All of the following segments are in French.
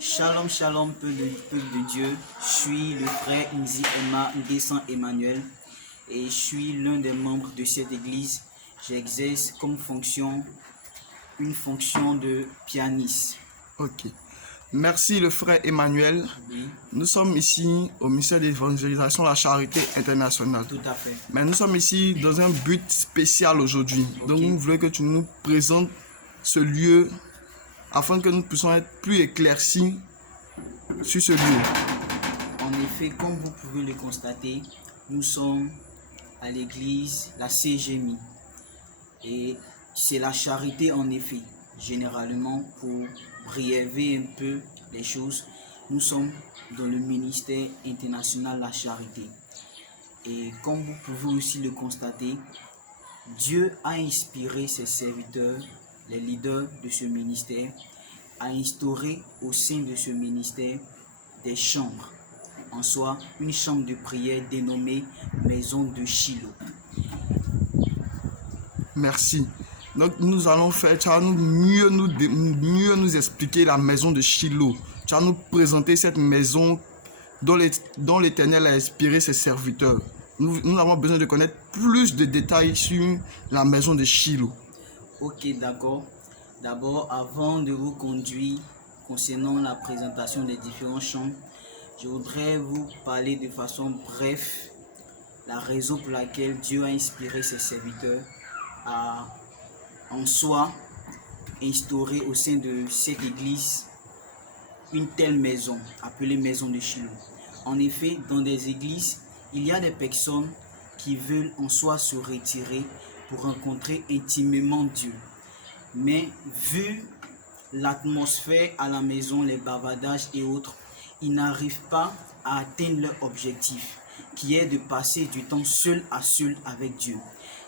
Shalom, shalom, peuple de Dieu. Je suis le frère Nzi Emma Nguessan Emmanuel et je suis l'un des membres de cette église. J'exerce comme fonction une fonction de pianiste. Ok. Merci le frère Emmanuel. Oui, Nous sommes ici au ministère d'évangélisation La Charité Internationale. tout à fait. Mais nous sommes ici dans un but spécial aujourd'hui. Ok. Donc nous voulons que tu nous présentes ce lieu afin que nous puissions être plus éclaircis sur ce lieu. En effet, comme vous pouvez le constater, nous sommes à l'église, la CGMI. Et c'est la charité en effet. Généralement, pour brièver un peu les choses, nous sommes dans le ministère international La Charité. Et comme vous pouvez aussi le constater, Dieu a inspiré ses serviteurs, les leaders de ce ministère, à instaurer au sein de ce ministère des chambres. En soi, une chambre de prière dénommée Maison de Shiloh. Merci. Donc nous allons faire, tu vas mieux nous expliquer la maison de Shiloh. Tu vas nous présenter cette maison dont l'Éternel a inspiré ses serviteurs. Nous avons besoin de connaître plus de détails sur la maison de Shiloh. Ok, d'accord. D'abord, avant de vous conduire concernant la présentation des différentes chambres, je voudrais vous parler de façon brève la raison pour laquelle Dieu a inspiré ses serviteurs à en soi instaurer au sein de cette église une telle maison, appelée maison de Shiloh. En effet, dans des églises, il y a des personnes qui veulent en soi se retirer pour rencontrer intimement Dieu. Mais vu l'atmosphère à la maison, les bavardages et autres, ils n'arrivent pas à atteindre leur objectif, qui est de passer du temps seul à seul avec Dieu.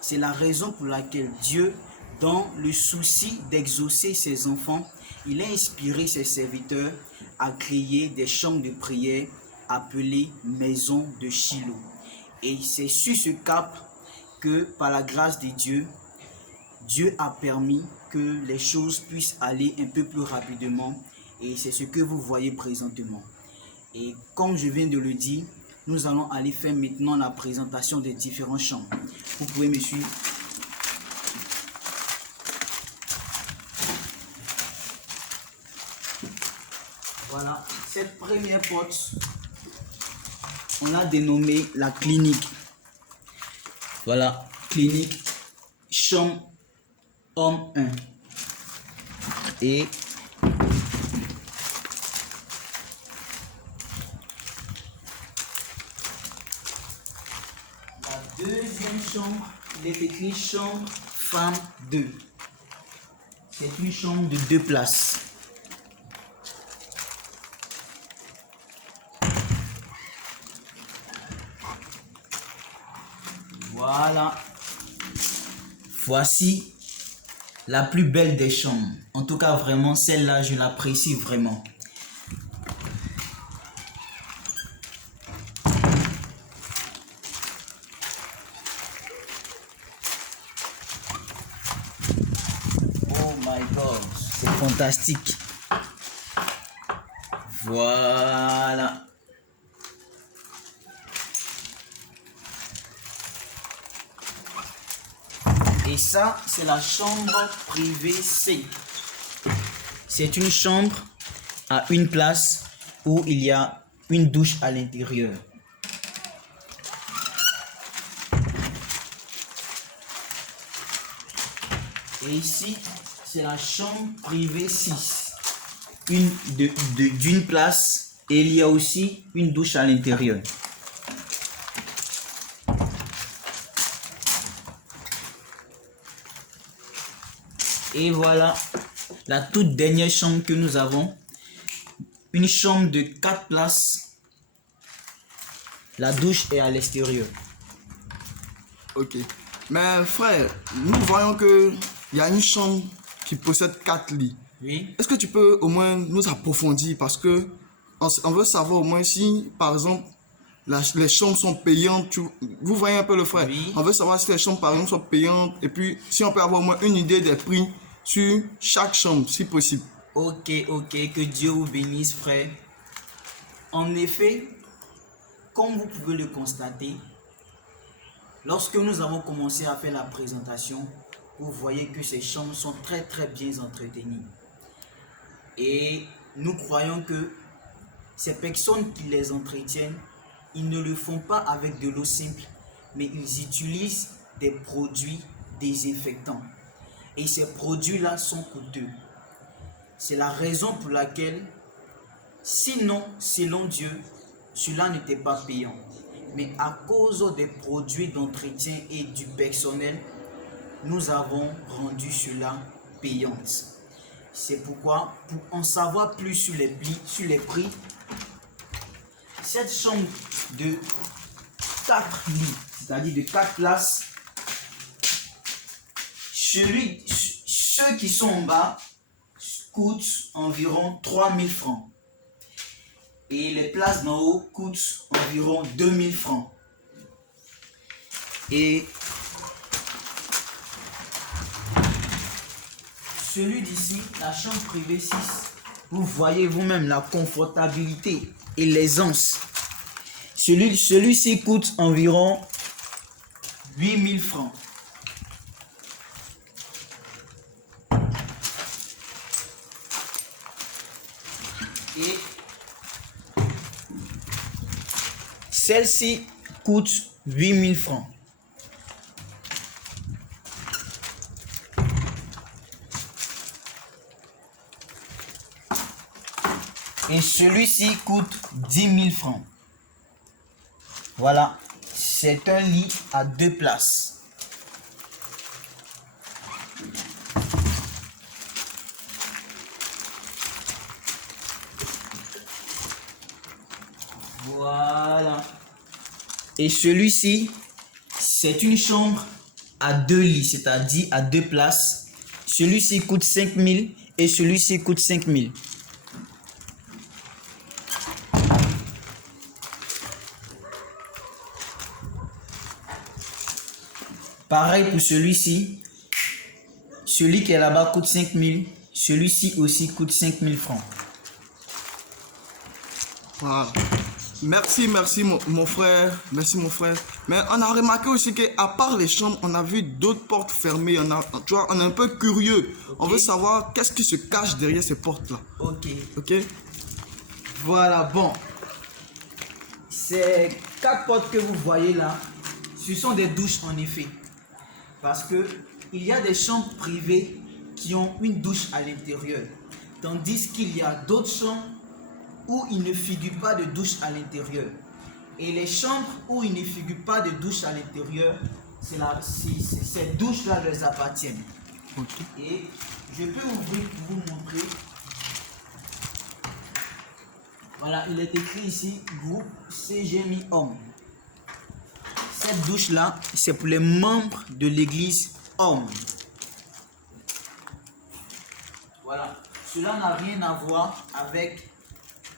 C'est la raison pour laquelle Dieu, dans le souci d'exaucer ses enfants, il a inspiré ses serviteurs à créer des chambres de prière appelées Maison de Shiloh. Et c'est sur ce cap que, par la grâce de Dieu, Dieu a permis que les choses puissent aller un peu plus rapidement et c'est ce que vous voyez présentement. Et comme je viens de le dire, nous allons aller faire maintenant la présentation des différentes chambres. Vous pouvez me suivre. Voilà, cette première porte, on l'a dénommée la clinique. Voilà, clinique, chambre homme 1. Et la deuxième chambre, il est écrit chambre femme 2. C'est une chambre de 2 places. Voilà. Voici la plus belle des chambres. En tout cas, vraiment, celle-là, je l'apprécie vraiment. Oh my God, c'est fantastique. Voilà. Et ça, c'est la chambre privée C. C'est une chambre à une place où il y a une douche à l'intérieur. Et ici, c'est la chambre privée 6. D'une place et il y a aussi une douche à l'intérieur. Et voilà la toute dernière chambre que nous avons. Une chambre de 4 places. La douche est à l'extérieur. Ok. Mais frère, nous voyons que il y a une chambre qui possède 4 lits. Oui. Est-ce que tu peux au moins nous approfondir parce que on veut savoir au moins si, par exemple, les chambres sont payantes. Vous voyez un peu le frère. Oui. On veut savoir si les chambres, par exemple, sont payantes et puis si on peut avoir au moins une idée des prix sur chaque chambre, si possible. Ok, que Dieu vous bénisse, frère. En effet, comme vous pouvez le constater, lorsque nous avons commencé à faire la présentation, vous voyez que ces chambres sont très bien entretenues. Et nous croyons que ces personnes qui les entretiennent, ils ne le font pas avec de l'eau simple, mais ils utilisent des produits désinfectants. Et ces produits-là sont coûteux. C'est la raison pour laquelle, sinon, selon Dieu, cela n'était pas payant. Mais à cause des produits d'entretien et du personnel, nous avons rendu cela payant. C'est pourquoi, pour en savoir plus sur les prix, cette chambre de 4 lits, c'est-à-dire de 4 places, ceux qui sont en bas coûtent environ 3000 francs. Et les places d'en haut coûtent environ 2000 francs. Et celui d'ici, la chambre privée 6, vous voyez vous-même la confortabilité et l'aisance. Celui-ci coûte environ 8000 francs. Et celle-ci coûte 8000 francs. Et celui-ci coûte 10 000 francs. Voilà, c'est un lit à 2 places. Voilà. Et celui-ci, c'est une chambre à 2 lits, c'est-à-dire à 2 places. Celui-ci coûte 5 000 et celui-ci coûte 5 000. Pareil pour celui-ci. Celui qui est là-bas coûte 5 000. Celui-ci aussi coûte 5 000 francs. Voilà. Merci mon frère. Merci mon frère. Mais on a remarqué aussi qu'à part les chambres, on a vu d'autres portes fermées. Tu vois, on est un peu curieux. Okay. On veut savoir qu'est-ce qui se cache derrière ces portes-là. Ok. Voilà, bon. Ces 4 portes que vous voyez là, ce sont des douches en effet. Parce que il y a des chambres privées qui ont une douche à l'intérieur. Tandis qu'il y a d'autres chambres où il ne figure pas de douche à l'intérieur. Et les chambres où il ne figure pas de douche à l'intérieur, ces douches-là leur appartiennent. Okay. Et je peux ouvrir pour vous montrer. Voilà, il est écrit ici, groupe CGMI Homme. Cette douche-là, c'est pour les membres de l'église hommes. Voilà, cela n'a rien à voir avec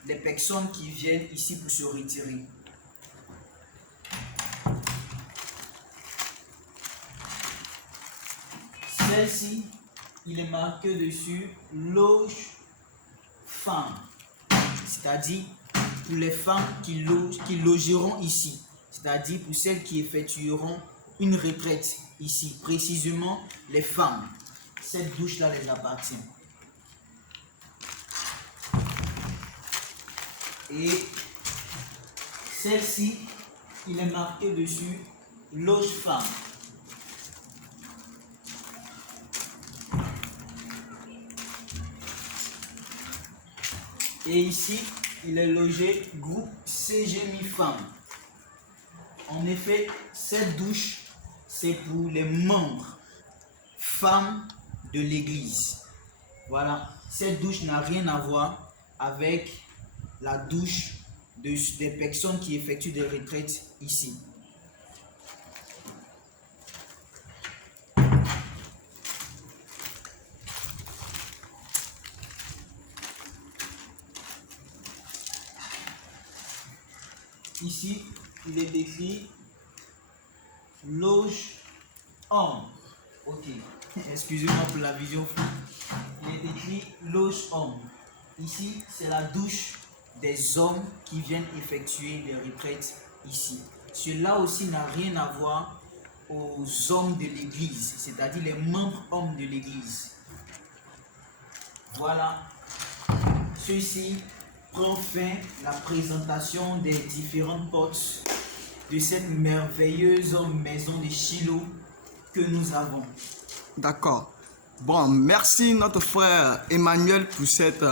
les personnes qui viennent ici pour se retirer. Celle-ci, il est marqué dessus loge femmes, c'est-à-dire pour les femmes qui logeront ici, c'est-à-dire pour celles qui effectueront une retraite ici, précisément les femmes. Cette douche-là les appartient. Et celle-ci, il est marqué dessus loge femme. Et ici, il est logé groupe CGMI Femmes. En effet, cette douche, c'est pour les membres femmes de l'église. Voilà, cette douche n'a rien à voir avec la douche des personnes qui effectuent des retraites ici. Ici, il est écrit loge homme. Ok, excusez-moi pour la vision floue. Il est écrit loge homme. Ici, c'est la douche des hommes qui viennent effectuer les retraites ici. Cela aussi n'a rien à voir aux hommes de l'église, c'est-à-dire les membres hommes de l'église. Voilà, ceci prend fin la présentation des différentes portes de cette merveilleuse maison de Shiloh que nous avons. D'accord. Bon, merci notre frère Emmanuel pour cette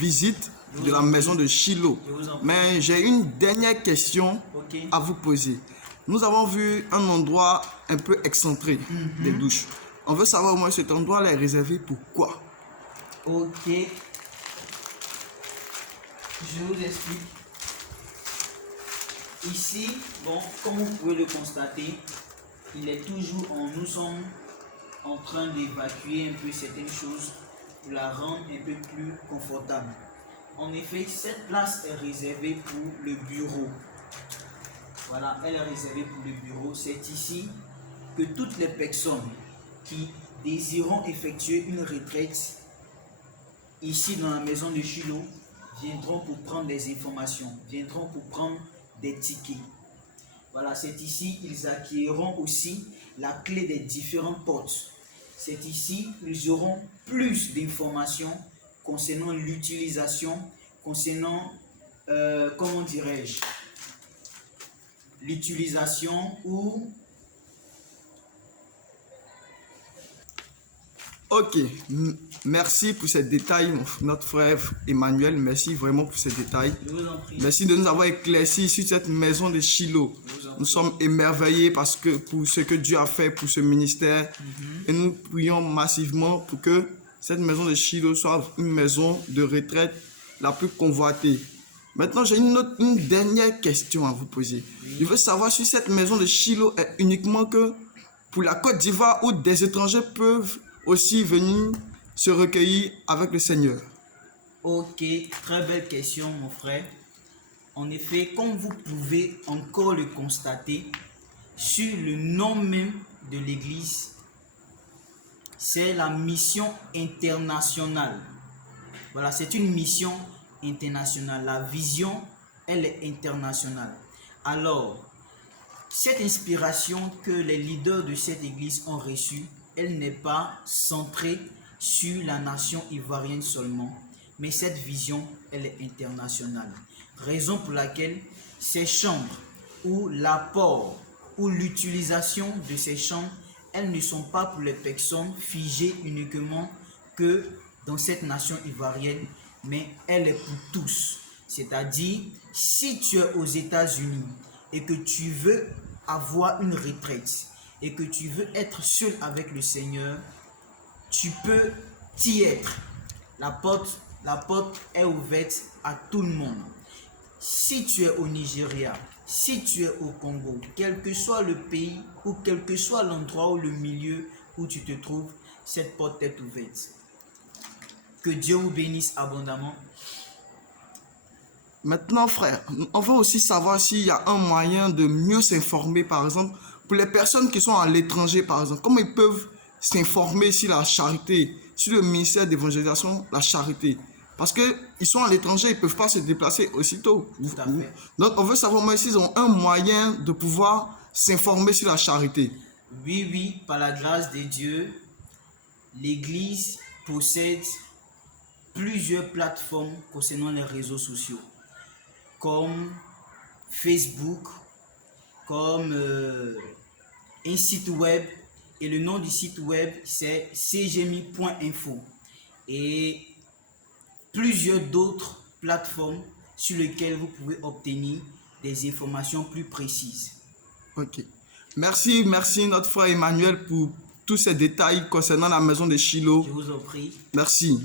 visite de la maison de Shiloh. Mais j'ai une dernière question à vous poser. Nous avons vu un endroit un peu excentré des douches. On veut savoir, moi, cet endroit est réservé pour quoi? Ok. Je vous explique. Ici, bon, comme vous pouvez le constater, il est toujours nous sommes en train d'évacuer un peu certaines choses pour la rendre un peu plus confortable. En effet, cette place est réservée pour le bureau. Voilà, elle est réservée pour le bureau. C'est ici que toutes les personnes qui désireront effectuer une retraite ici dans la maison de Shiloh viendront pour prendre des informations, viendront pour prendre des tickets. Voilà, c'est ici qu'ils acquériront aussi la clé des différentes portes. C'est ici qu'ils auront plus d'informations concernant l'utilisation, concernant, comment dirais-je, l'utilisation ou... Ok, merci pour ces détails, notre frère Emmanuel. Merci vraiment pour ces détails. Je vous en prie. Merci de nous avoir éclaircis sur cette maison de Shiloh. Nous sommes émerveillés parce que pour ce que Dieu a fait pour ce ministère. Et nous prions massivement pour que cette maison de Shiloh soit une maison de retraite la plus convoitée. Maintenant, j'ai une dernière question à vous poser. Je veux savoir si cette maison de Shiloh est uniquement que pour la Côte d'Ivoire où des étrangers peuvent aussi venir se recueillir avec le Seigneur. Ok, très belle question mon frère. En effet, comme vous pouvez encore le constater, sur le nom même de l'église, c'est la mission internationale. Voilà, c'est une mission internationale. La vision, elle est internationale. Alors, cette inspiration que les leaders de cette église ont reçue, elle n'est pas centrée sur la nation ivoirienne seulement, mais cette vision, elle est internationale. Raison pour laquelle ces chambres ou l'apport ou l'utilisation de ces chambres, elles ne sont pas pour les personnes figées uniquement que dans cette nation ivoirienne, mais elle est pour tous. C'est-à-dire, si tu es aux États-Unis et que tu veux avoir une retraite, et que tu veux être seul avec le Seigneur, tu peux y être. La porte est ouverte à tout le monde. Si tu es au Nigeria, si tu es au Congo, quel que soit le pays ou quel que soit l'endroit ou le milieu où tu te trouves, cette porte est ouverte. Que Dieu vous bénisse abondamment. Maintenant, frère, on veut aussi savoir s'il y a un moyen de mieux s'informer, par exemple, pour les personnes qui sont à l'étranger, par exemple, comment ils peuvent s'informer sur la charité, sur le ministère d'évangélisation, la charité. Parce qu'ils sont à l'étranger, ils ne peuvent pas se déplacer aussitôt. Tout à fait. Donc, on veut savoir moi s'ils ont un moyen de pouvoir s'informer sur la charité. Oui, par la grâce de Dieu, l'Église possède plusieurs plateformes concernant les réseaux sociaux, comme Facebook, comme un site web, et le nom du site web c'est cgmi.info, et plusieurs d'autres plateformes sur lesquelles vous pouvez obtenir des informations plus précises. Ok. Merci notre frère Emmanuel pour tous ces détails concernant la maison de Shiloh. Je vous en prie. Merci.